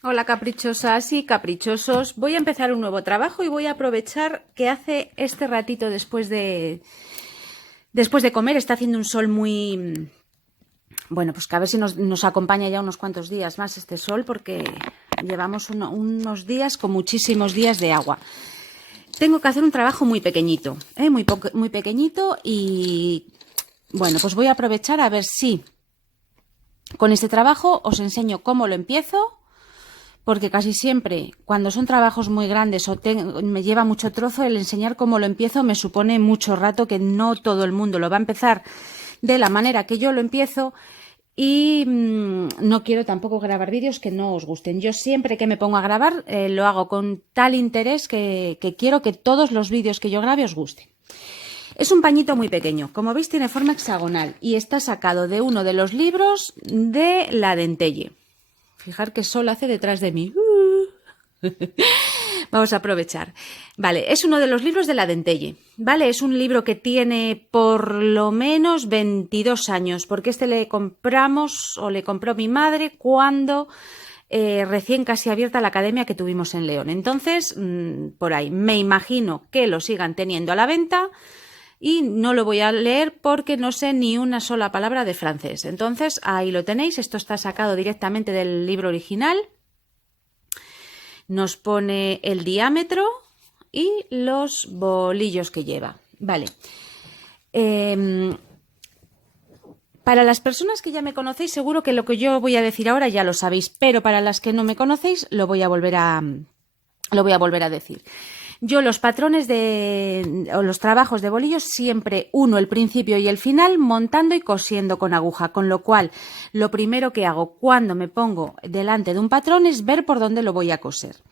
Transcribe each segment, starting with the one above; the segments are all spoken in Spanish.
Hola caprichosas y caprichosos. Voy a empezar un nuevo trabajo y voy a aprovechar que hace este ratito después de comer. Está haciendo un sol muy... Bueno, pues que a ver si nos acompaña ya unos cuantos días más este sol porque llevamos unos días con muchísimos días de agua. Tengo que hacer un trabajo muy pequeñito, muy pequeñito y... Bueno, pues voy a aprovechar a ver si con este trabajo os enseño cómo lo empiezo, porque casi siempre cuando son trabajos muy grandes me lleva mucho trozo, el enseñar cómo lo empiezo me supone mucho rato, que no todo el mundo lo va a empezar de la manera que yo lo empiezo. Y no quiero tampoco grabar vídeos que no os gusten. Yo siempre que me pongo a grabar lo hago con tal interés que quiero que todos los vídeos que yo grabe os gusten. Es un pañito muy pequeño, como veis tiene forma hexagonal y está sacado de uno de los libros de la Dentelle. Fijar que sol hace detrás de mí. Vamos a aprovechar. Vale, es uno de los libros de la Dentelle. Vale, es un libro que tiene por lo menos 22 años, porque este le compramos o le compró mi madre cuando recién casi abierta la academia que tuvimos en León. Entonces, por ahí, me imagino que lo sigan teniendo a la venta y no lo voy a leer porque no sé ni una sola palabra de francés. Entonces, ahí lo tenéis. Esto está sacado directamente del libro original. Nos pone el diámetro y los bolillos que lleva. Vale. Para las personas que ya me conocéis, seguro que lo que yo voy a decir ahora ya lo sabéis, pero para las que no me conocéis, lo voy a volver a decir. Yo los patrones o los trabajos de bolillos siempre uno el principio y el final montando y cosiendo con aguja, con lo cual lo primero que hago cuando me pongo delante de un patrón es ver por dónde lo voy a coser.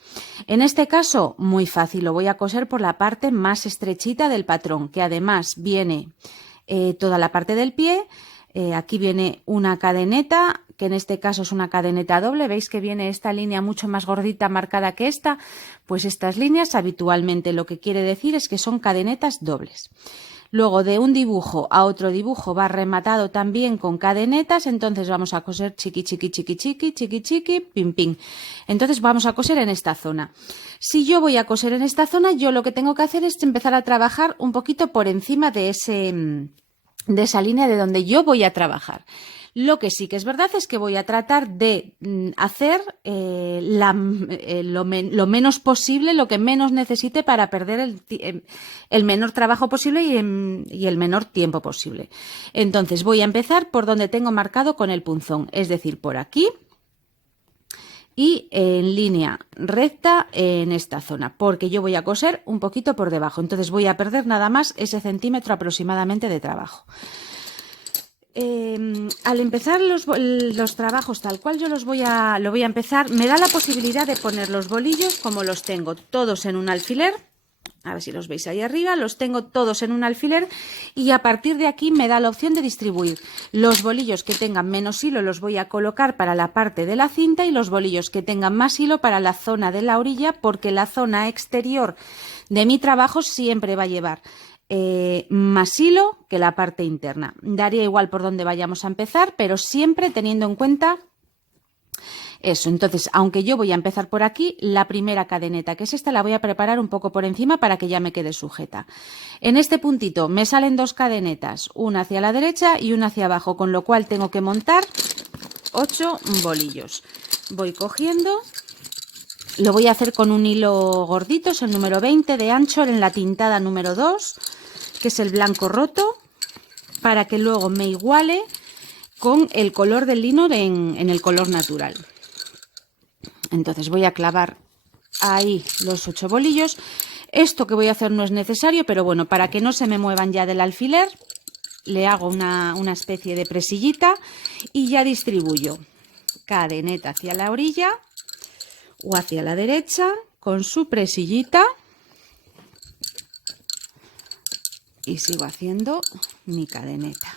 En este caso, muy fácil, lo voy a coser por la parte más estrechita del patrón, que además viene toda la parte del pie. Aquí viene una cadeneta, que en este caso es una cadeneta doble. ¿Veis que viene esta línea mucho más gordita marcada que esta? Pues estas líneas habitualmente lo que quiere decir es que son cadenetas dobles. Luego de un dibujo a otro dibujo va rematado también con cadenetas, entonces vamos a coser chiqui, chiqui, chiqui, chiqui, chiqui, chiqui, pim, pim. Entonces vamos a coser en esta zona. Si yo voy a coser en esta zona, yo lo que tengo que hacer es empezar a trabajar un poquito por encima de esa línea de donde yo voy a trabajar. Lo que sí que es verdad es que voy a tratar de hacer lo menos posible, lo que menos necesite para perder el menor trabajo posible y el menor tiempo posible. Entonces voy a empezar por donde tengo marcado con el punzón, es decir, por aquí y en línea recta en esta zona, porque yo voy a coser un poquito por debajo, entonces voy a perder nada más ese centímetro aproximadamente de trabajo. Al empezar los trabajos tal cual yo lo voy a empezar, me da la posibilidad de poner los bolillos como los tengo todos en un alfiler. A ver si los veis ahí arriba, los tengo todos en un alfiler y a partir de aquí me da la opción de distribuir. Los bolillos que tengan menos hilo los voy a colocar para la parte de la cinta y los bolillos que tengan más hilo para la zona de la orilla, porque la zona exterior de mi trabajo siempre va a llevar más hilo que la parte interna. Daría igual por donde vayamos a empezar, pero siempre teniendo en cuenta eso. Entonces, aunque yo voy a empezar por aquí, la primera cadeneta, que es esta, la voy a preparar un poco por encima para que ya me quede sujeta. En este puntito me salen dos cadenetas, una hacia la derecha y una hacia abajo, con lo cual tengo que montar 8 bolillos. Voy cogiendo. Lo voy a hacer con un hilo gordito, es el número 20 de ancho en la tintada número 2, que es el blanco roto, para que luego me iguale con el color del lino en el color natural. Entonces voy a clavar ahí los 8 bolillos. Esto que voy a hacer no es necesario, pero bueno, para que no se me muevan ya del alfiler, le hago una especie de presillita y ya distribuyo cadeneta hacia la orilla o hacia la derecha con su presillita y sigo haciendo mi cadeneta.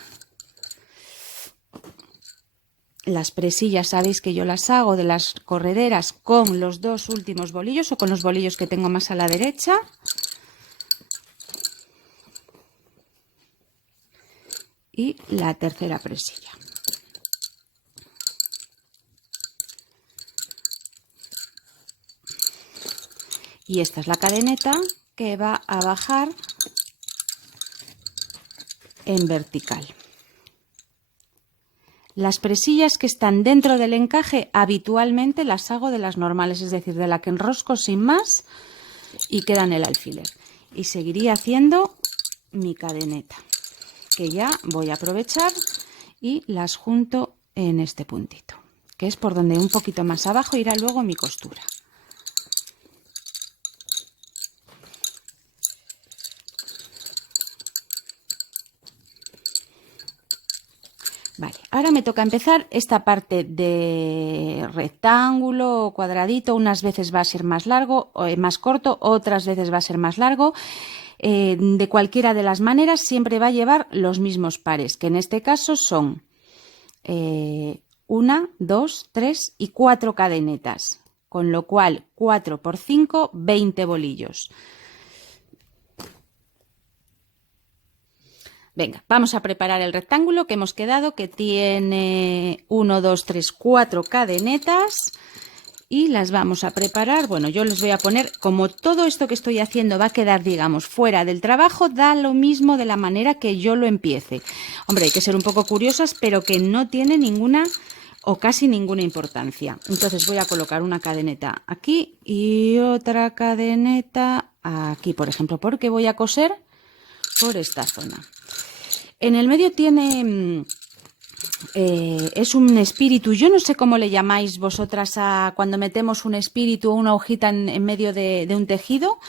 Las presillas sabéis que yo las hago de las correderas con los dos últimos bolillos o con los bolillos que tengo más a la derecha. Y la tercera presilla. Y esta es la cadeneta que va a bajar en vertical. Las presillas que están dentro del encaje habitualmente las hago de las normales, es decir, de la que enrosco sin más y queda en el alfiler. Y seguiría haciendo mi cadeneta, que ya voy a aprovechar y las junto en este puntito, que es por donde un poquito más abajo irá luego mi costura. Vale, ahora me toca empezar esta parte de rectángulo o cuadradito. Unas veces va a ser más largo o más corto, otras veces va a ser más largo. De cualquiera de las maneras siempre va a llevar los mismos pares, que en este caso son 1, 2, 3 y 4 cadenetas, con lo cual 4 por 5, 20 bolillos. Venga, vamos a preparar el rectángulo que hemos quedado, que tiene 1, 2, 3, 4 cadenetas y las vamos a preparar. Bueno, yo les voy a poner, como todo esto que estoy haciendo va a quedar, digamos, fuera del trabajo, da lo mismo de la manera que yo lo empiece. Hombre, hay que ser un poco curiosas, pero que no tiene ninguna o casi ninguna importancia. Entonces voy a colocar una cadeneta aquí y otra cadeneta aquí, por ejemplo, porque voy a coser por esta zona. En el medio tiene, es un espíritu, yo no sé cómo le llamáis vosotras a cuando metemos un espíritu o una hojita en medio de un tejido.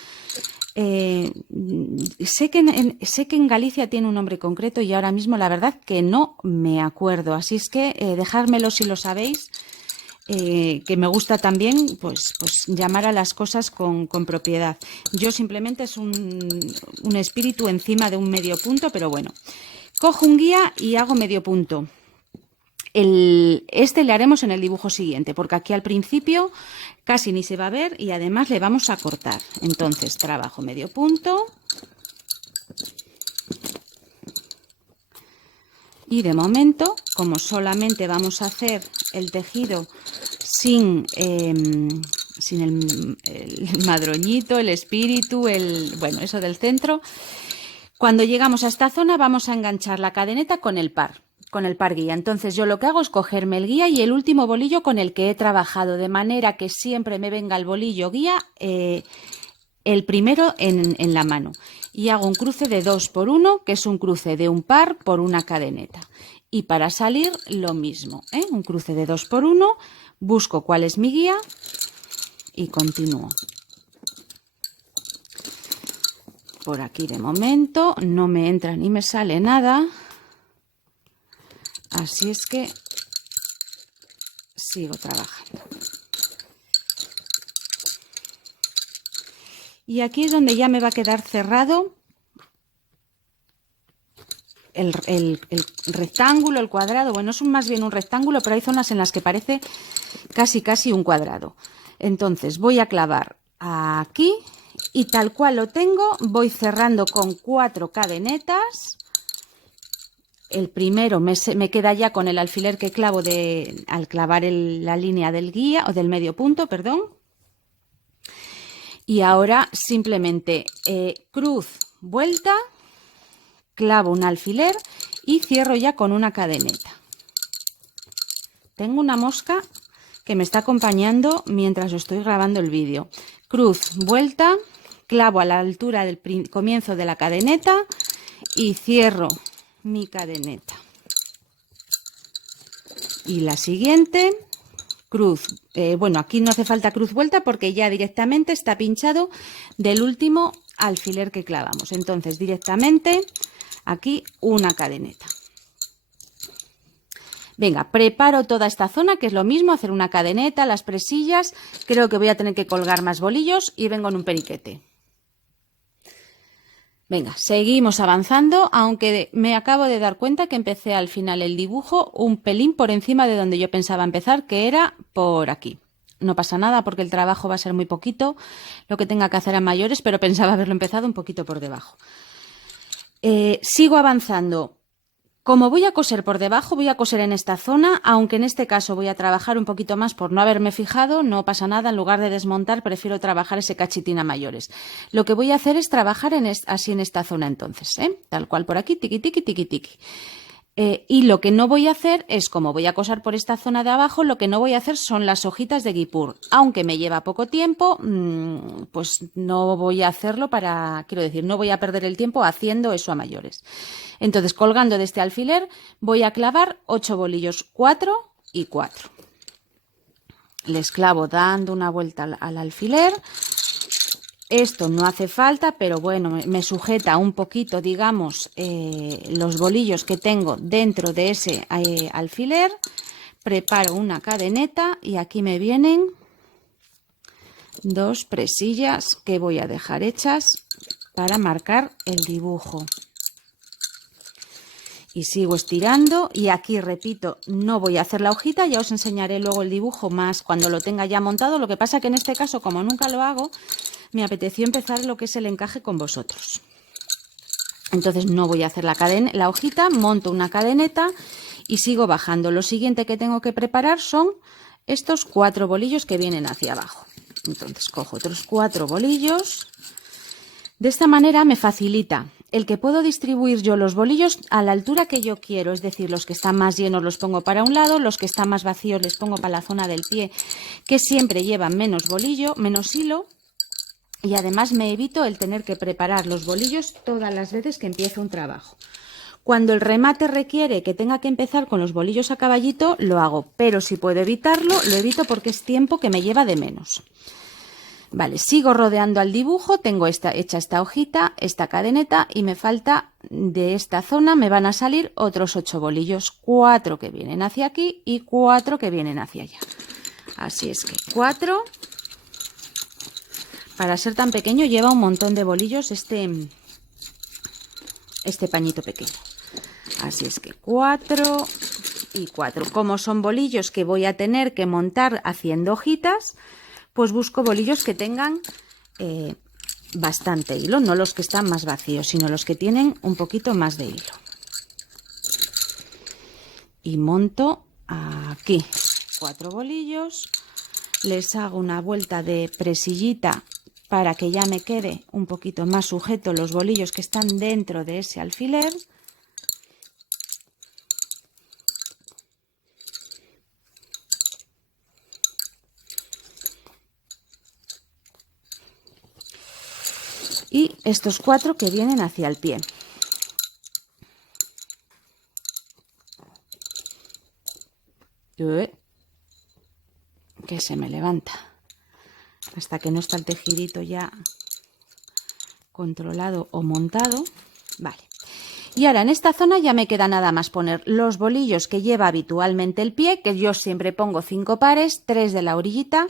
Sé que en Galicia tiene un nombre concreto y ahora mismo la verdad que no me acuerdo, así es que dejádmelo si lo sabéis, que me gusta también pues llamar a las cosas con propiedad. Yo simplemente es un espíritu encima de un medio punto, pero bueno. Cojo un guía y hago medio punto. Este le haremos en el dibujo siguiente, porque aquí al principio casi ni se va a ver y además le vamos a cortar. Entonces trabajo medio punto. Y de momento, como solamente vamos a hacer el tejido sin el madroñito, el espíritu, bueno, eso del centro, cuando llegamos a esta zona vamos a enganchar la cadeneta con el par guía. Entonces yo lo que hago es cogerme el guía y el último bolillo con el que he trabajado, de manera que siempre me venga el bolillo guía el primero en la mano. Y hago un cruce de 2 por 1, que es un cruce de un par por una cadeneta. Y para salir lo mismo, un cruce de 2 por 1, busco cuál es mi guía y continúo. Por aquí de momento no me entra ni me sale nada, así es que sigo trabajando. Y aquí es donde ya me va a quedar cerrado el rectángulo, el cuadrado. Bueno, es más bien un rectángulo, pero hay zonas en las que parece casi un cuadrado. Entonces voy a clavar aquí. Y tal cual lo tengo, voy cerrando con 4 cadenetas. El primero me queda ya con el alfiler que clavo al clavar la línea del guía o del medio punto, perdón. Y ahora simplemente cruz, vuelta, clavo un alfiler y cierro ya con una cadeneta. Tengo una mosca que me está acompañando mientras estoy grabando el vídeo. Cruz, vuelta, clavo a la altura del comienzo de la cadeneta y cierro mi cadeneta. Y la siguiente, cruz. Bueno, aquí no hace falta cruz vuelta porque ya directamente está pinchado del último alfiler que clavamos. Entonces, directamente aquí una cadeneta. Venga, preparo toda esta zona, que es lo mismo, hacer una cadeneta, las presillas. Creo que voy a tener que colgar más bolillos y vengo en un periquete. Venga, seguimos avanzando, aunque me acabo de dar cuenta que empecé al final el dibujo un pelín por encima de donde yo pensaba empezar, que era por aquí. No pasa nada porque el trabajo va a ser muy poquito, lo que tenga que hacer a mayores, pero pensaba haberlo empezado un poquito por debajo. Sigo avanzando Como voy a coser por debajo, voy a coser en esta zona, aunque en este caso voy a trabajar un poquito más por no haberme fijado, no pasa nada, en lugar de desmontar prefiero trabajar ese cachitín a mayores. Lo que voy a hacer es trabajar así en esta zona entonces, tal cual por aquí, tiqui, tiqui, tiqui, tiqui. Y lo que no voy a hacer es, como voy a coser por esta zona de abajo, lo que no voy a hacer son las hojitas de guipur. Aunque me lleva poco tiempo, pues no voy a hacerlo quiero decir, no voy a perder el tiempo haciendo eso a mayores. Entonces, colgando de este alfiler, voy a clavar 8 bolillos, 4 y 4. Les clavo dando una vuelta al alfiler. Esto no hace falta, pero bueno, me sujeta un poquito, digamos, los bolillos que tengo dentro de ese alfiler. Preparo una cadeneta y aquí me vienen 2 presillas que voy a dejar hechas para marcar el dibujo. Y sigo estirando y aquí repito, no voy a hacer la hojita, ya os enseñaré luego el dibujo más cuando lo tenga ya montado. Lo que pasa que en este caso, como nunca lo hago, me apeteció empezar lo que es el encaje con vosotros. Entonces no voy a hacer la hojita, monto una cadeneta y sigo bajando. Lo siguiente que tengo que preparar son estos 4 bolillos que vienen hacia abajo. Entonces cojo otros 4 bolillos. De esta manera me facilita el que puedo distribuir yo los bolillos a la altura que yo quiero, es decir, los que están más llenos los pongo para un lado, los que están más vacíos les pongo para la zona del pie, que siempre llevan menos bolillo, menos hilo. Y además me evito el tener que preparar los bolillos todas las veces que empiezo un trabajo. Cuando el remate requiere que tenga que empezar con los bolillos a caballito, lo hago, pero si puedo evitarlo, lo evito porque es tiempo que me lleva de menos. Vale, sigo rodeando al dibujo, tengo hecha esta hojita, esta cadeneta y me falta de esta zona, me van a salir otros 8 bolillos, 4 que vienen hacia aquí y 4 que vienen hacia allá. Así es que 4... Para ser tan pequeño lleva un montón de bolillos este pañito pequeño. Así es que 4 y 4. Como son bolillos que voy a tener que montar haciendo hojitas, pues busco bolillos que tengan bastante hilo. No los que están más vacíos, sino los que tienen un poquito más de hilo. Y monto aquí 4 bolillos. Les hago una vuelta de presillita para que ya me quede un poquito más sujeto los bolillos que están dentro de ese alfiler. Y estos 4 que vienen hacia el pie. Que se me levanta. Hasta que no está el tejidito ya controlado o montado. Vale. Y ahora en esta zona ya me queda nada más poner los bolillos que lleva habitualmente el pie, que yo siempre pongo 5 pares, 3 de la orillita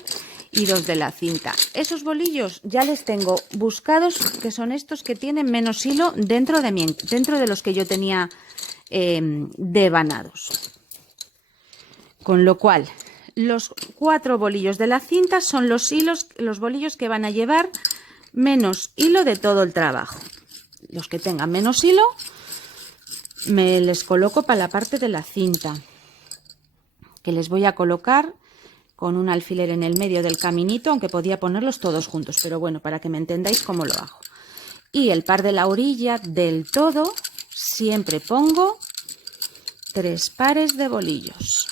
y 2 de la cinta. Esos bolillos ya les tengo buscados, que son estos que tienen menos hilo dentro de los que yo tenía devanados. Con lo cual, los 4 bolillos de la cinta son los bolillos que van a llevar menos hilo de todo el trabajo. Los que tengan menos hilo me les coloco para la parte de la cinta, que les voy a colocar con un alfiler en el medio del caminito, aunque podía ponerlos todos juntos, pero bueno, para que me entendáis cómo lo hago. Y el par de la orilla del todo siempre pongo 3 pares de bolillos,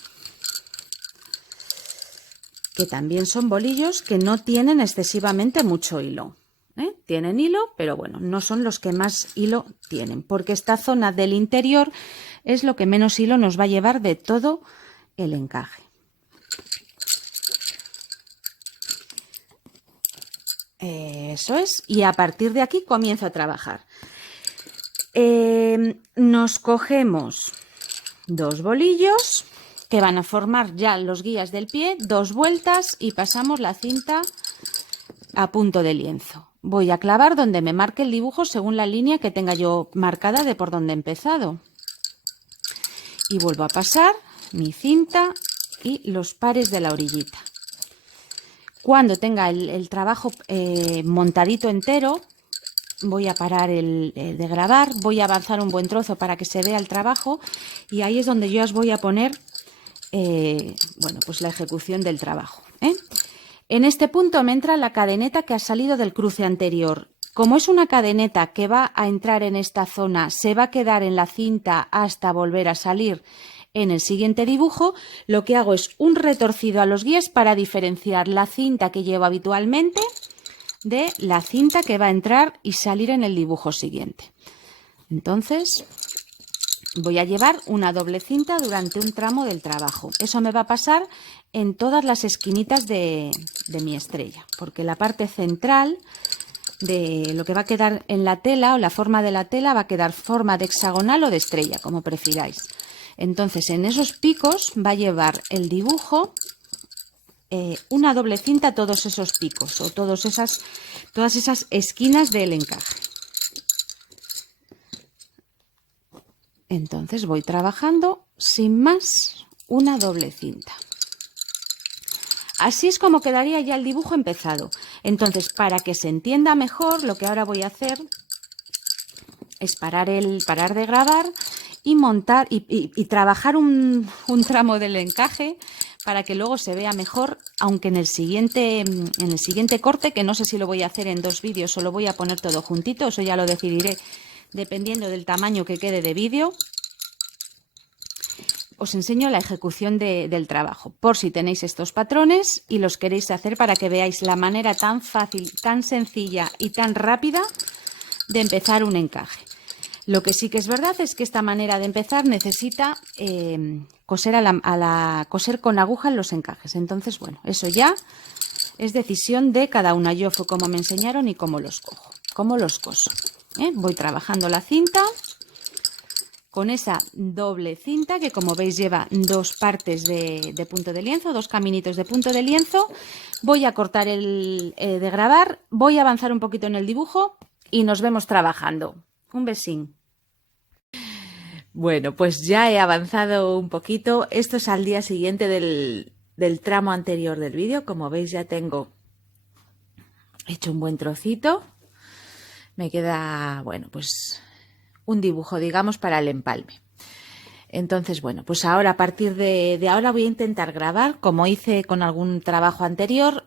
que también son bolillos que no tienen excesivamente mucho hilo. Tienen hilo, pero bueno, no son los que más hilo tienen, porque esta zona del interior es lo que menos hilo nos va a llevar de todo el encaje. Eso es, y a partir de aquí comienzo a trabajar. Nos cogemos 2 bolillos que van a formar ya los guías del pie, 2 vueltas y pasamos la cinta a punto de lienzo. Voy a clavar donde me marque el dibujo según la línea que tenga yo marcada de por donde he empezado. Y vuelvo a pasar mi cinta y los pares de la orillita. Cuando tenga el trabajo montadito entero, voy a parar el de grabar, voy a avanzar un buen trozo para que se vea el trabajo y ahí es donde yo os voy a poner bueno, pues la ejecución del trabajo, ¿eh? En este punto me entra la cadeneta que ha salido del cruce anterior. Como es una cadeneta que va a entrar en esta zona, se va a quedar en la cinta hasta volver a salir en el siguiente dibujo, lo que hago es un retorcido a los guías para diferenciar la cinta que llevo habitualmente de la cinta que va a entrar y salir en el dibujo siguiente. Entonces voy a llevar una doble cinta durante un tramo del trabajo. Eso me va a pasar en todas las esquinitas de mi estrella, porque la parte central de lo que va a quedar en la tela o la forma de la tela va a quedar forma de hexagonal o de estrella, como prefiráis. Entonces en esos picos va a llevar el dibujo una doble cinta a todos esos picos o todas esas esquinas del encaje. Entonces voy trabajando sin más una doble cinta. Así es como quedaría ya el dibujo empezado. Entonces, para que se entienda mejor, lo que ahora voy a hacer es parar de grabar y montar y trabajar un tramo del encaje para que luego se vea mejor, aunque en el siguiente corte, que no sé si lo voy a hacer en 2 vídeos o lo voy a poner todo juntito, eso ya lo decidiré dependiendo del tamaño que quede de vídeo. Os enseño la ejecución del trabajo, por si tenéis estos patrones y los queréis hacer para que veáis la manera tan fácil, tan sencilla y tan rápida de empezar un encaje. Lo que sí que es verdad es que esta manera de empezar necesita coser con aguja en los encajes. Entonces, bueno, eso ya es decisión de cada una. Yo fue como me enseñaron y cómo los cojo, cómo los coso. Voy trabajando la cinta con esa doble cinta que, como veis, lleva 2 partes de punto de lienzo, 2 caminitos de punto de lienzo. Voy a cortar el de grabar, voy a avanzar un poquito en el dibujo y nos vemos trabajando. Un besín. Bueno, pues ya he avanzado un poquito. Esto es al día siguiente del tramo anterior del vídeo. Como veis, ya tengo hecho un buen trocito. Me queda, bueno, pues un dibujo, digamos, para el empalme. Entonces, bueno, pues ahora, a partir de ahora voy a intentar grabar, como hice con algún trabajo anterior,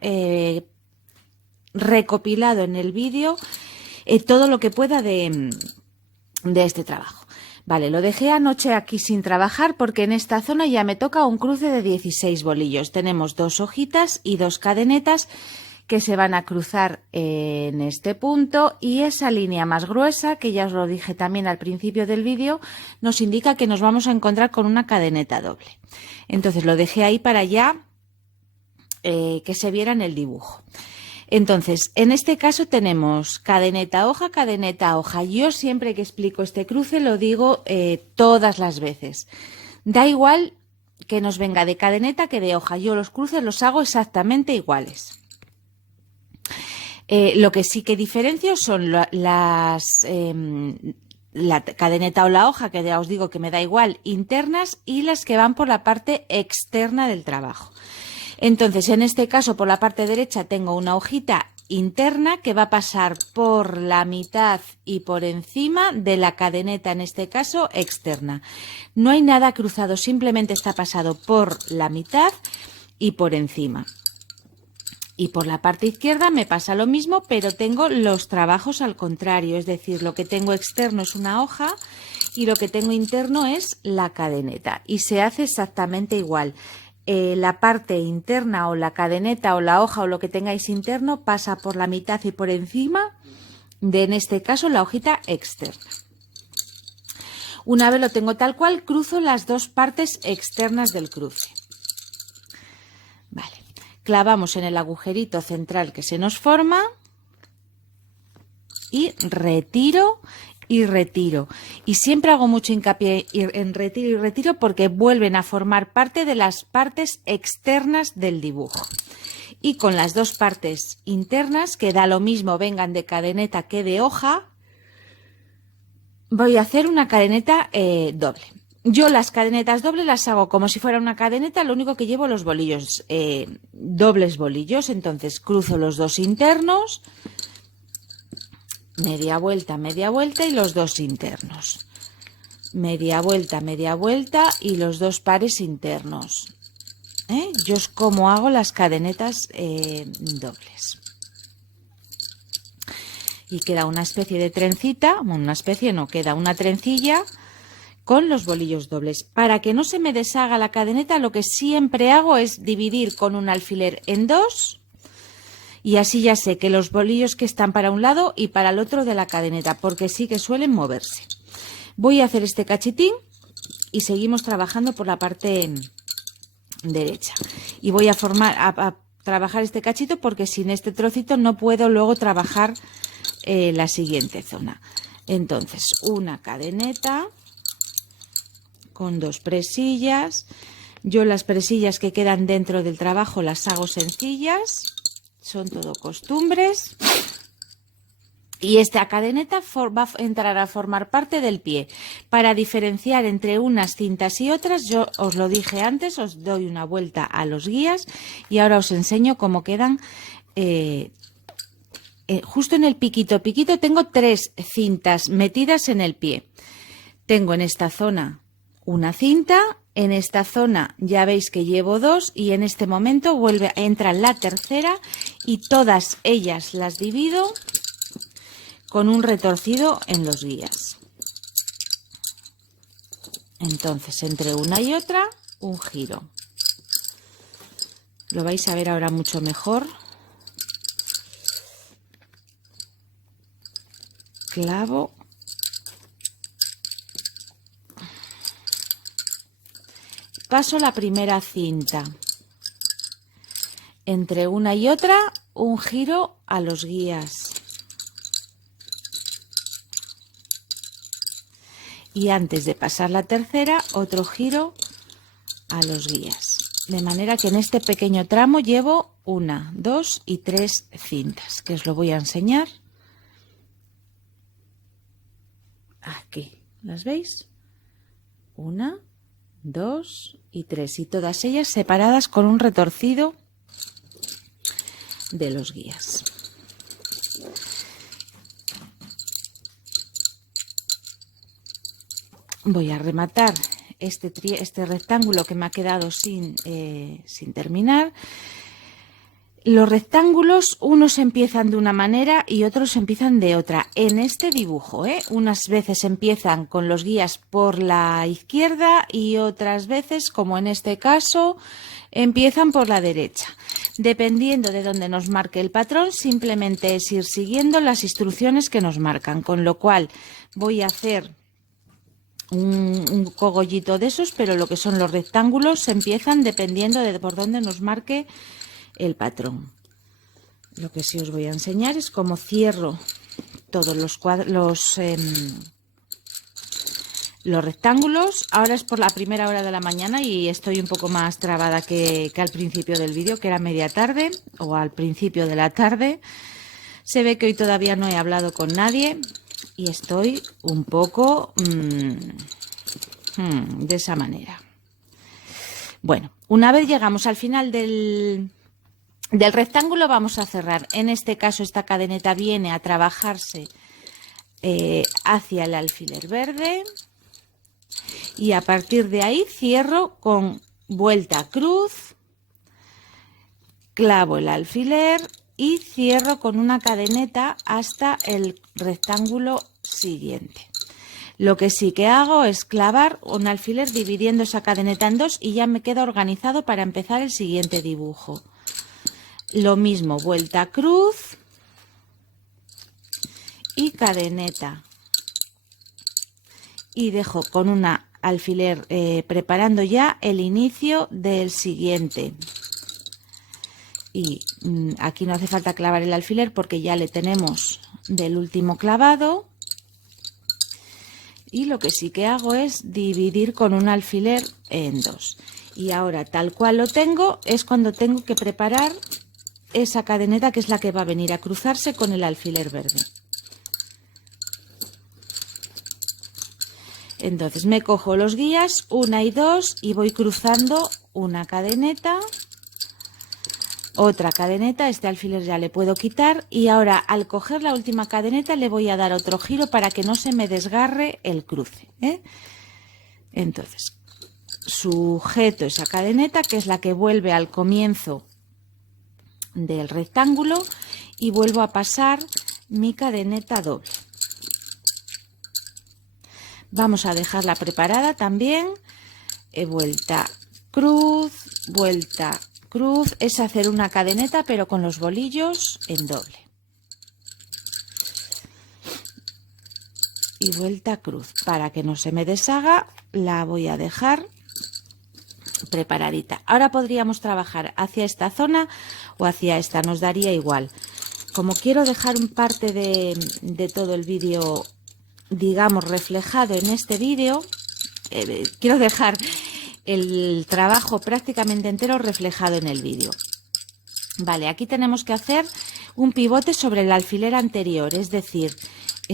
recopilado en el vídeo todo lo que pueda de este trabajo. Vale, lo dejé anoche aquí sin trabajar porque en esta zona ya me toca un cruce de 16 bolillos. Tenemos 2 hojitas y 2 cadenetas que se van a cruzar en este punto, y esa línea más gruesa, que ya os lo dije también al principio del vídeo, nos indica que nos vamos a encontrar con una cadeneta doble. Entonces lo dejé ahí para ya que se viera en el dibujo. Entonces, en este caso tenemos cadeneta hoja. Yo siempre que explico este cruce lo digo todas las veces. Da igual que nos venga de cadeneta que de hoja. Yo los cruces los hago exactamente iguales. Lo que sí que diferencio son la cadeneta o la hoja, que ya os digo que me da igual, internas, y las que van por la parte externa del trabajo. Entonces, en este caso, por la parte derecha tengo una hojita interna que va a pasar por la mitad y por encima de la cadeneta, en este caso externa. No hay nada cruzado, simplemente está pasado por la mitad y por encima. Y por la parte izquierda me pasa lo mismo, pero tengo los trabajos al contrario, es decir, lo que tengo externo es una hoja y lo que tengo interno es la cadeneta, y se hace exactamente igual. La parte interna o la cadeneta o la hoja o lo que tengáis interno pasa por la mitad y por encima de, en este caso, la hojita externa. Una vez lo tengo tal cual, cruzo las 2 partes externas del cruce. Vale. Clavamos en el agujerito central que se nos forma y retiro y retiro. Y siempre hago mucho hincapié en retiro y retiro porque vuelven a formar parte de las partes externas del dibujo. Y con las 2 partes internas, que da lo mismo vengan de cadeneta que de hoja, voy a hacer una cadeneta doble. Yo las cadenetas dobles las hago como si fuera una cadeneta, lo único que llevo los bolillos, dobles bolillos. Entonces cruzo los 2 internos, media vuelta y los dos internos, media vuelta y los dos pares internos. Yo es como hago las cadenetas dobles. Y queda una especie de trencita, bueno, una especie no, queda una trencilla con los bolillos dobles. Para que no se me deshaga la cadeneta, lo que siempre hago es dividir con un alfiler en dos, y así ya sé que los bolillos que están para un lado y para el otro de la cadeneta, porque sí que suelen moverse. Voy a hacer este cachitín y seguimos trabajando por la parte derecha. Y voy a trabajar este cachito porque sin este trocito no puedo luego trabajar la siguiente zona. Entonces, una cadeneta con dos presillas. Yo las presillas que quedan dentro del trabajo las hago sencillas, son todo costumbres. Y esta cadeneta va a entrar a formar parte del pie. Para diferenciar entre unas cintas y otras, yo os lo dije antes, os doy una vuelta a los guías y ahora os enseño cómo quedan. Justo en el piquito tengo 3 cintas metidas en el pie. Tengo en esta zona una cinta, en esta zona ya veis que llevo 2 y en este momento entra la tercera y todas ellas las divido con un retorcido en los guías. Entonces, entre una y otra, un giro. Lo vais a ver ahora mucho mejor. Clavo. Paso la primera cinta. Entre una y otra, un giro a los guías. Y antes de pasar la tercera, otro giro a los guías. De manera que en este pequeño tramo llevo 1, 2 y 3 cintas, que os lo voy a enseñar. Aquí, ¿las veis? 1, 2 y 3. Y todas ellas separadas con un retorcido de los guías. Voy a rematar este rectángulo que me ha quedado sin terminar. Los rectángulos, unos empiezan de una manera y otros empiezan de otra. En este dibujo, unas veces empiezan con los guías por la izquierda y otras veces, como en este caso, empiezan por la derecha. Dependiendo de dónde nos marque el patrón, simplemente es ir siguiendo las instrucciones que nos marcan. Con lo cual voy a hacer un cogollito de esos, pero lo que son los rectángulos empiezan dependiendo de por dónde nos marque el patrón. Lo que sí os voy a enseñar es cómo cierro todos los rectángulos. Ahora es por la primera hora de la mañana y estoy un poco más trabada que al principio del vídeo, que era media tarde o al principio de la tarde. Se ve que hoy todavía no he hablado con nadie y estoy un poco de esa manera. Bueno, una vez llegamos al final del rectángulo, vamos a cerrar. En este caso, esta cadeneta viene a trabajarse hacia el alfiler verde y a partir de ahí cierro con vuelta cruz, clavo el alfiler y cierro con una cadeneta hasta el rectángulo siguiente. Lo que sí que hago es clavar un alfiler dividiendo esa cadeneta en dos y ya me queda organizado para empezar el siguiente dibujo. Lo mismo, vuelta cruz y cadeneta. Y dejo con una alfiler preparando ya el inicio del siguiente. Y aquí no hace falta clavar el alfiler porque ya le tenemos del último clavado. Y lo que sí que hago es dividir con un alfiler en dos. Y ahora, tal cual lo tengo, es cuando tengo que preparar esa cadeneta que es la que va a venir a cruzarse con el alfiler verde. Entonces me cojo los guías 1 y 2 y voy cruzando una cadeneta otra cadeneta, este alfiler ya le puedo quitar y ahora al coger la última cadeneta le voy a dar otro giro para que no se me desgarre el cruce, ¿eh? Entonces sujeto esa cadeneta, que es la que vuelve al comienzo del rectángulo, y vuelvo a pasar mi cadeneta doble. Vamos a dejarla preparada también. Vuelta, cruz, vuelta, cruz. Es hacer una cadeneta pero con los bolillos en doble. Y vuelta, cruz. Para que no se me deshaga, la voy a dejar preparadita. Ahora podríamos trabajar hacia esta zona o hacia esta, nos daría igual. Como quiero dejar un parte de todo el vídeo, digamos, reflejado en este vídeo, quiero dejar el trabajo prácticamente entero reflejado en el vídeo. Vale, aquí tenemos que hacer un pivote sobre el alfiler anterior, es decir,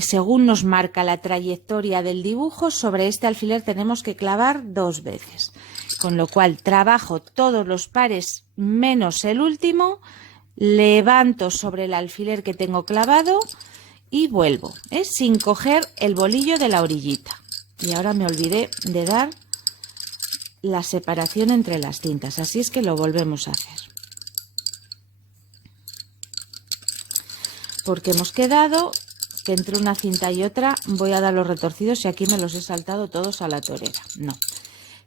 según nos marca la trayectoria del dibujo, sobre este alfiler tenemos que clavar 2 veces. Con lo cual trabajo todos los pares menos el último, levanto sobre el alfiler que tengo clavado y vuelvo, sin coger el bolillo de la orillita. Y ahora me olvidé de dar la separación entre las cintas, así es que lo volvemos a hacer. Porque hemos quedado que entre una cinta y otra voy a dar los retorcidos y aquí me los he saltado todos a la torera. No.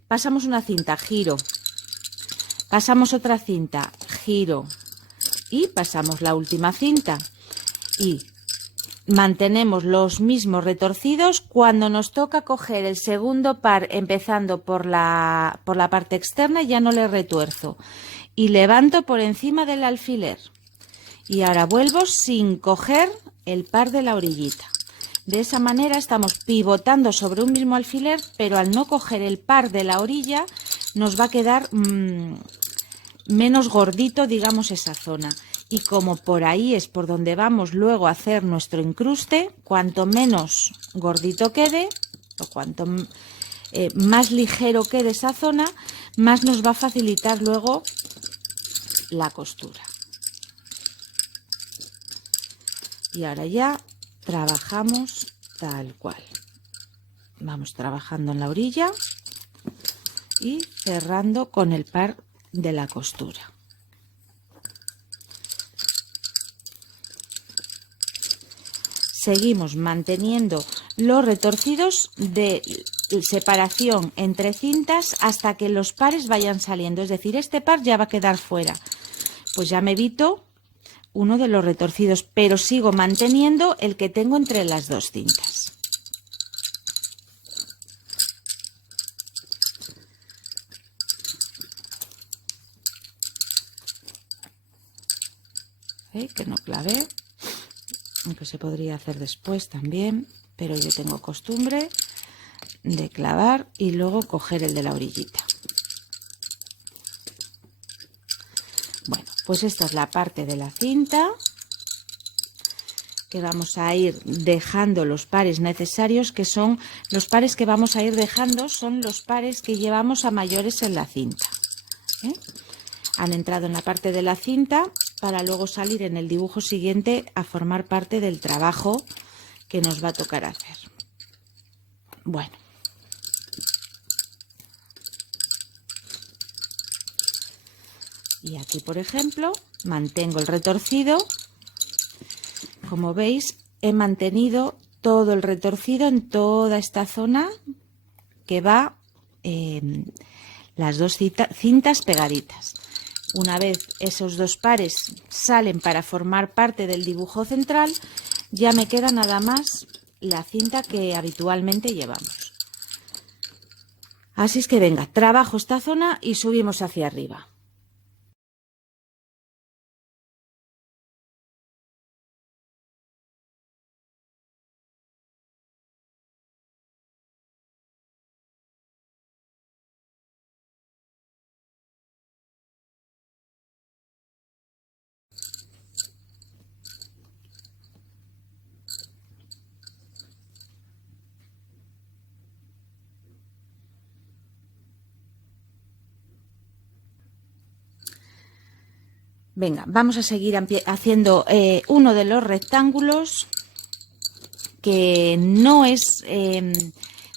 Pasamos una cinta, giro. Pasamos otra cinta, giro. Y pasamos la última cinta. Y mantenemos los mismos retorcidos. Cuando nos toca coger el segundo par, empezando por la parte externa, ya no le retuerzo. Y levanto por encima del alfiler. Y ahora vuelvo sin coger el par de la orillita. De esa manera estamos pivotando sobre un mismo alfiler, pero al no coger el par de la orilla nos va a quedar menos gordito, digamos, esa zona. Y como por ahí es por donde vamos luego a hacer nuestro incruste, cuanto menos gordito quede, o cuanto más ligero quede esa zona, más nos va a facilitar luego la costura. Y ahora ya trabajamos tal cual. Vamos trabajando en la orilla y cerrando con el par de la costura. Seguimos manteniendo los retorcidos de separación entre cintas hasta que los pares vayan saliendo. Es decir, este par ya va a quedar fuera. Pues ya me evito uno de los retorcidos, pero sigo manteniendo el que tengo entre las dos cintas. Que no clavé, aunque se podría hacer después también, pero yo tengo costumbre de clavar y luego coger el de la orillita. Bueno, pues esta es la parte de la cinta que vamos a ir dejando los pares necesarios, que son los pares que vamos a ir dejando, son los pares que llevamos a mayores en la cinta. Han entrado en la parte de la cinta para luego salir en el dibujo siguiente a formar parte del trabajo que nos va a tocar hacer. Bueno. Y aquí, por ejemplo, mantengo el retorcido. Como veis, he mantenido todo el retorcido en toda esta zona que va las dos cintas pegaditas. Una vez esos dos pares salen para formar parte del dibujo central, ya me queda nada más la cinta que habitualmente llevamos. Así es que venga, trabajo esta zona y subimos hacia arriba. Venga, vamos a seguir haciendo uno de los rectángulos que no es...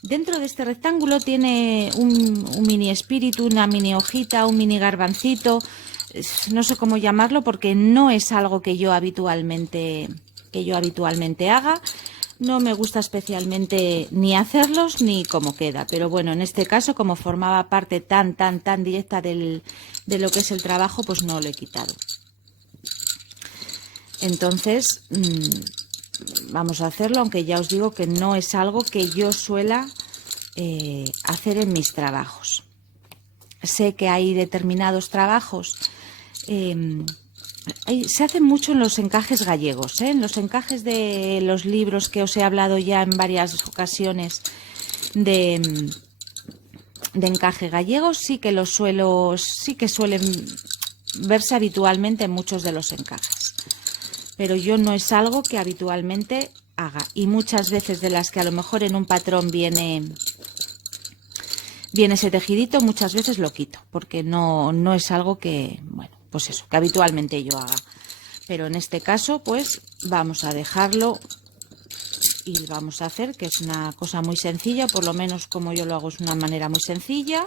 dentro de este rectángulo tiene un mini espíritu, una mini hojita, un mini garbancito, no sé cómo llamarlo porque no es algo que yo habitualmente haga. No me gusta especialmente ni hacerlos ni cómo queda, pero bueno, en este caso, como formaba parte tan directa de lo que es el trabajo, pues no lo he quitado. Entonces, vamos a hacerlo, aunque ya os digo que no es algo que yo suela hacer en mis trabajos. Sé que hay determinados trabajos, se hacen mucho en los encajes gallegos, en los encajes de los libros que os he hablado ya en varias ocasiones de encaje gallego, sí que suelen verse habitualmente en muchos de los encajes, pero yo no es algo que habitualmente haga, y muchas veces de las que a lo mejor en un patrón viene ese tejidito, muchas veces lo quito porque no es algo que, bueno, pues eso, que habitualmente yo haga. Pero en este caso, pues vamos a dejarlo y vamos a hacer, que es una cosa muy sencilla, por lo menos como yo lo hago es una manera muy sencilla.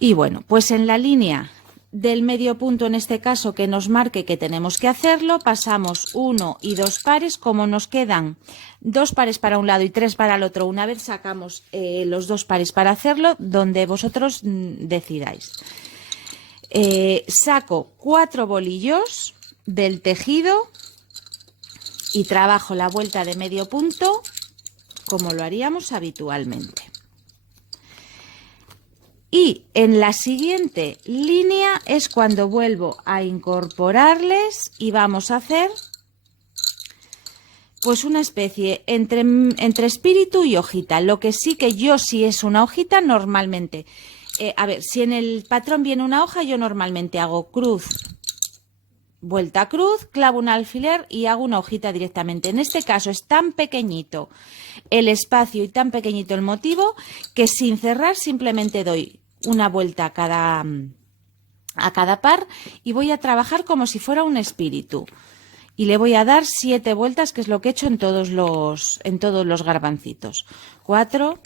Y bueno, pues en la línea del medio punto, en este caso, que nos marque que tenemos que hacerlo, pasamos 1 y 2 pares, como nos quedan 2 pares para un lado y 3 para el otro, una vez sacamos los 2 pares para hacerlo, donde vosotros decidáis. Saco 4 bolillos del tejido y trabajo la vuelta de medio punto como lo haríamos habitualmente. Y en la siguiente línea es cuando vuelvo a incorporarles y vamos a hacer pues una especie entre espíritu y hojita. Lo que sí que yo sí es una hojita normalmente. A ver, si en el patrón viene una hoja, yo normalmente hago cruz, vuelta cruz, clavo un alfiler y hago una hojita directamente. En este caso es tan pequeñito el espacio y tan pequeñito el motivo que sin cerrar simplemente doy una vuelta a cada par y voy a trabajar como si fuera un espíritu. Y le voy a dar 7 vueltas, que es lo que he hecho en todos los garbancitos. 4,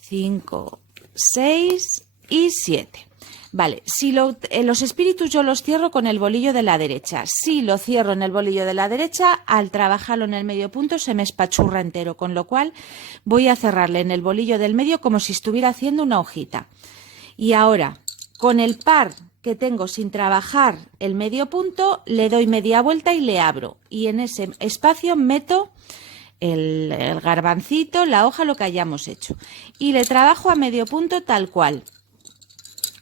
5, 6 y 7. Vale, si los espíritus yo los cierro con el bolillo de la derecha. Si lo cierro en el bolillo de la derecha, al trabajarlo en el medio punto se me espachurra entero, con lo cual voy a cerrarle en el bolillo del medio como si estuviera haciendo una hojita. Y ahora, con el par que tengo sin trabajar el medio punto, le doy media vuelta y le abro. Y en ese espacio meto el garbancito, la hoja, lo que hayamos hecho. Y le trabajo a medio punto tal cual.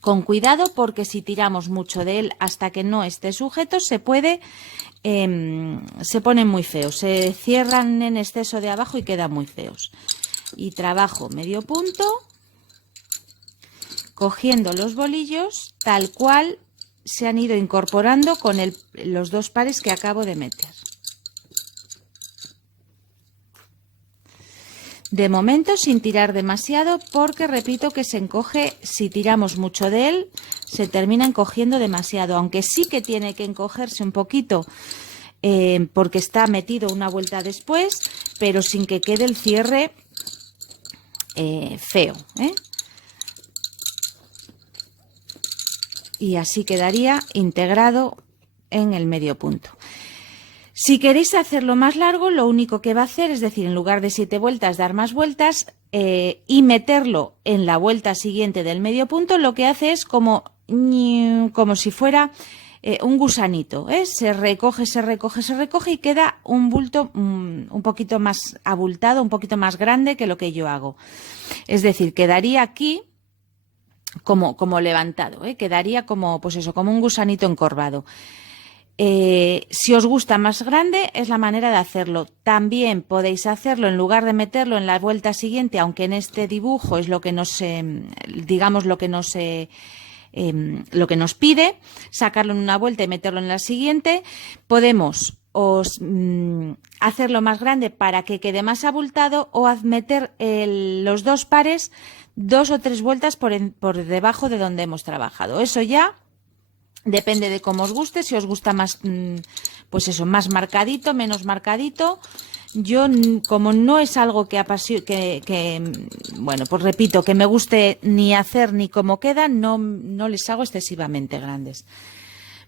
Con cuidado porque si tiramos mucho de él hasta que no esté sujeto, se ponen muy feos. Se cierran en exceso de abajo y quedan muy feos. Y trabajo medio punto, cogiendo los bolillos tal cual se han ido incorporando con los 2 pares que acabo de meter. De momento sin tirar demasiado porque repito que se encoge, si tiramos mucho de él se termina encogiendo demasiado, aunque sí que tiene que encogerse un poquito porque está metido una vuelta después, pero sin que quede el cierre feo, y así quedaría integrado en el medio punto. Si queréis hacerlo más largo, lo único que va a hacer es decir, en lugar de 7 vueltas, dar más vueltas y meterlo en la vuelta siguiente del medio punto, lo que hace es como si fuera un gusanito, se recoge y queda un bulto un poquito más abultado, un poquito más grande que lo que yo hago. Es decir, quedaría aquí como levantado, quedaría como, pues eso, como un gusanito encorvado. Si os gusta más grande es la manera de hacerlo. También podéis hacerlo en lugar de meterlo en la vuelta siguiente, aunque en este dibujo es lo que nos pide, sacarlo en una vuelta y meterlo en la siguiente. Podemos hacerlo más grande para que quede más abultado o meter los 2 pares 2 o 3 vueltas por debajo de donde hemos trabajado. Eso ya Depende de cómo os guste, si os gusta más, pues eso, más marcadito, menos marcadito. Yo, como no es algo bueno, pues repito, que me guste ni hacer ni cómo queda, no les hago excesivamente grandes.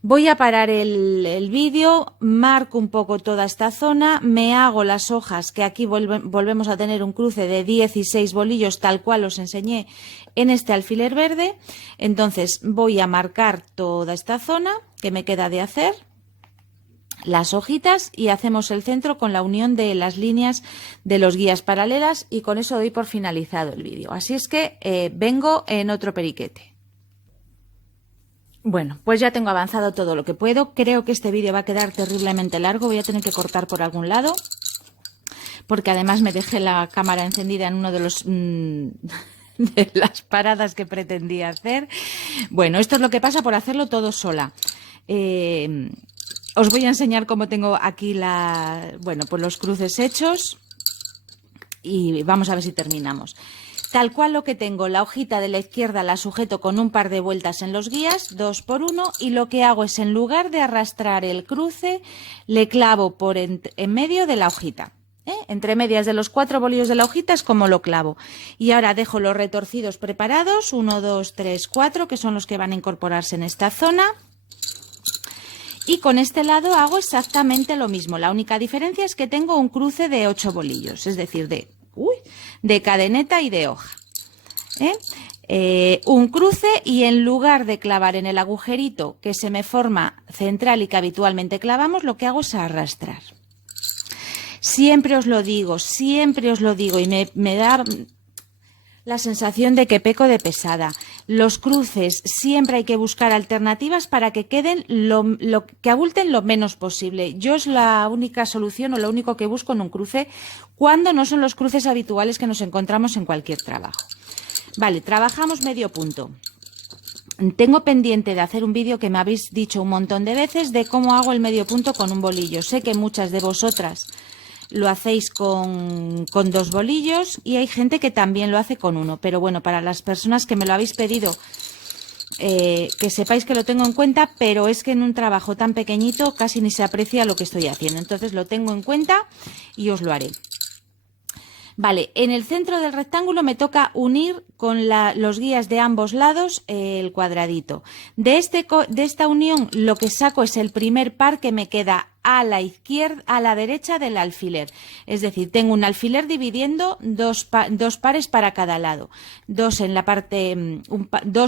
Voy a parar el vídeo, marco un poco toda esta zona, me hago las hojas, que aquí volvemos a tener un cruce de 16 bolillos, tal cual os enseñé en este alfiler verde. Entonces voy a marcar toda esta zona que me queda de hacer, las hojitas, y hacemos el centro con la unión de las líneas de los guías paralelas, y con eso doy por finalizado el vídeo. Así es que vengo en otro periquete. Bueno, pues ya tengo avanzado todo lo que puedo. Creo que este vídeo va a quedar terriblemente largo. Voy a tener que cortar por algún lado, porque además me dejé la cámara encendida en uno de los de las paradas que pretendía hacer. Bueno, esto es lo que pasa por hacerlo todo sola. Os voy a enseñar cómo tengo aquí bueno, pues los cruces hechos, y vamos a ver si terminamos. Tal cual lo que tengo, la hojita de la izquierda la sujeto con un par de vueltas en los guías, 2 por 1, y lo que hago es, en lugar de arrastrar el cruce, le clavo por en medio de la hojita. Entre medias de los 4 bolillos de la hojita es como lo clavo. Y ahora dejo los retorcidos preparados, 1, 2, 3, 4, que son los que van a incorporarse en esta zona. Y con este lado hago exactamente lo mismo. La única diferencia es que tengo un cruce de 8 bolillos, es decir, de cadeneta y de hoja. Un cruce, y en lugar de clavar en el agujerito que se me forma central y que habitualmente clavamos, lo que hago es arrastrar. Siempre os lo digo, y me da la sensación de que peco de pesada. Los cruces siempre hay que buscar alternativas para que queden que abulten lo menos posible. Yo es la única solución, o lo único que busco en un cruce, cuando no son los cruces habituales que nos encontramos en cualquier trabajo. Vale, trabajamos medio punto. Tengo pendiente de hacer un vídeo, que me habéis dicho un montón de veces, de cómo hago el medio punto con un bolillo. Sé que muchas de vosotras lo hacéis con 2 bolillos, y hay gente que también lo hace con 1, pero bueno, para las personas que me lo habéis pedido, que sepáis que lo tengo en cuenta, pero es que en un trabajo tan pequeñito casi ni se aprecia lo que estoy haciendo. Entonces lo tengo en cuenta y os lo haré. Vale, en el centro del rectángulo me toca unir con los guías de ambos lados el cuadradito. De esta unión lo que saco es el primer par que me queda a la derecha del alfiler. Es decir, tengo un alfiler dividiendo dos pares para cada lado. Dos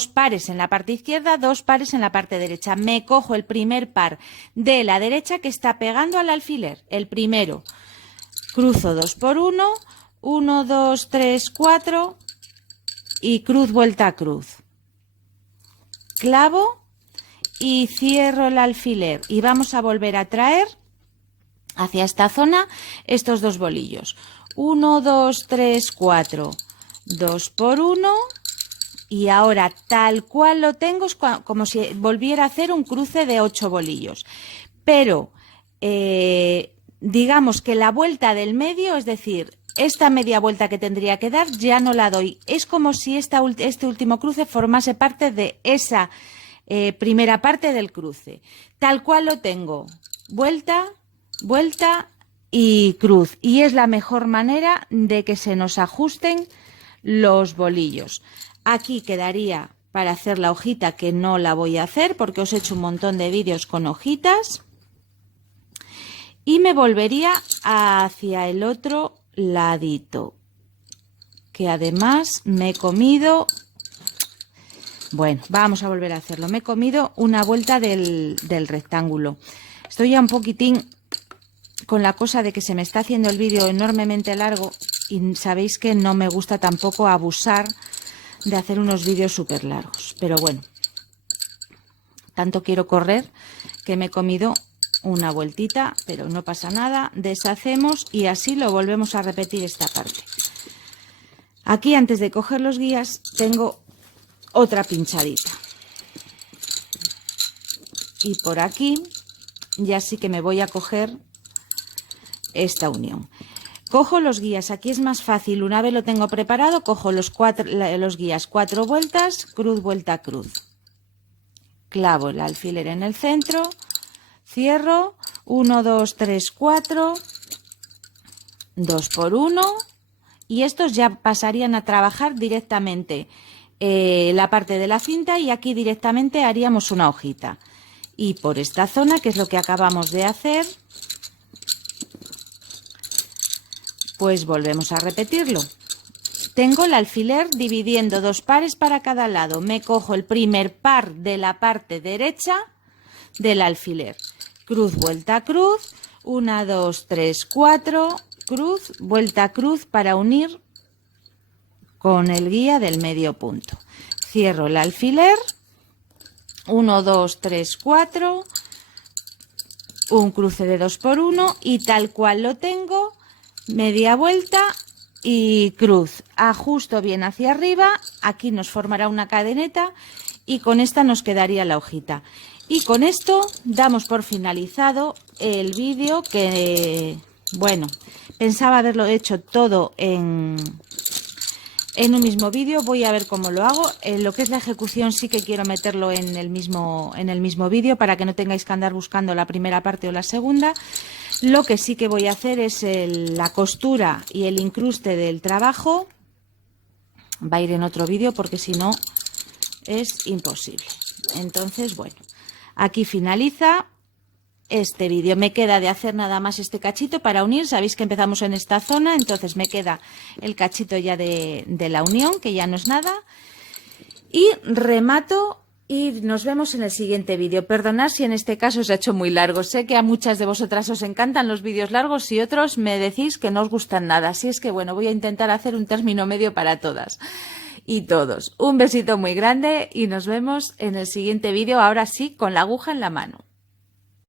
pares en la parte izquierda, 2 pares en la parte derecha. Me cojo el primer par de la derecha que está pegando al alfiler. El primero, cruzo 2 por 1. 1, 2, 3, 4, y cruz, vuelta, cruz. Clavo y cierro el alfiler, y vamos a volver a traer hacia esta zona estos 2 bolillos. 1, 2, 3, 4, 2 por 1, y ahora tal cual lo tengo, es como si volviera a hacer un cruce de 8 bolillos. Pero digamos que la vuelta del medio, es decir, esta media vuelta que tendría que dar, ya no la doy. Es como si este último cruce formase parte de esa primera parte del cruce. Tal cual lo tengo. Vuelta, vuelta y cruz. Y es la mejor manera de que se nos ajusten los bolillos. Aquí quedaría para hacer la hojita, que no la voy a hacer porque os he hecho un montón de vídeos con hojitas. Y me volvería hacia el otro ladito, que además me he comido, bueno, vamos a volver a hacerlo, me he comido una vuelta del rectángulo. Estoy ya un poquitín con la cosa de que se me está haciendo el vídeo enormemente largo, y sabéis que no me gusta tampoco abusar de hacer unos vídeos súper largos, pero bueno, tanto quiero correr que me he comido una vueltita, pero no pasa nada, deshacemos y así lo volvemos a repetir esta parte. Aquí, antes de coger los guías, tengo otra pinchadita, y por aquí ya sí que me voy a coger esta unión. Cojo los guías, aquí es más fácil, una vez lo tengo preparado, cojo los guías 4 vueltas, cruz, vuelta, cruz. clavo el alfiler en el centro, cierro, 1, 2, 3, 4, 2 por 1 y estos ya pasarían a trabajar directamente la parte de la cinta y aquí directamente haríamos una hojita. Y por esta zona, que es lo que acabamos de hacer, pues volvemos a repetirlo. Tengo el alfiler dividiendo 2 pares para cada lado. Me cojo el primer par de la parte derecha del alfiler. Cruz, vuelta, cruz. 1, 2, 3, 4. Cruz, vuelta, cruz para unir con el guía del medio punto. Cierro el alfiler. 1, 2, 3, 4. Un cruce de 2 por 1 y tal cual lo tengo, media vuelta y cruz, ajusto bien hacia arriba, aquí nos formará una cadeneta y con esta nos quedaría la hojita. Y con esto damos por finalizado el vídeo que, bueno, pensaba haberlo hecho todo en un mismo vídeo. Voy a ver cómo lo hago. En lo que es la ejecución sí que quiero meterlo en el mismo vídeo para que no tengáis que andar buscando la primera parte o la segunda. Lo que sí que voy a hacer es la costura y el incruste del trabajo. Va a ir en otro vídeo porque si no es imposible. Entonces, bueno, aquí finaliza este vídeo. Me queda de hacer nada más este cachito para unir. Sabéis que empezamos en esta zona, entonces me queda el cachito ya de la unión, que ya no es nada. Y remato. Y nos vemos en el siguiente vídeo. Perdonad si en este caso os ha hecho muy largo. Sé que a muchas de vosotras os encantan los vídeos largos y otros me decís que no os gustan nada. Así es que bueno, voy a intentar hacer un término medio para todas y todos. Un besito muy grande y nos vemos en el siguiente vídeo, ahora sí, con la aguja en la mano.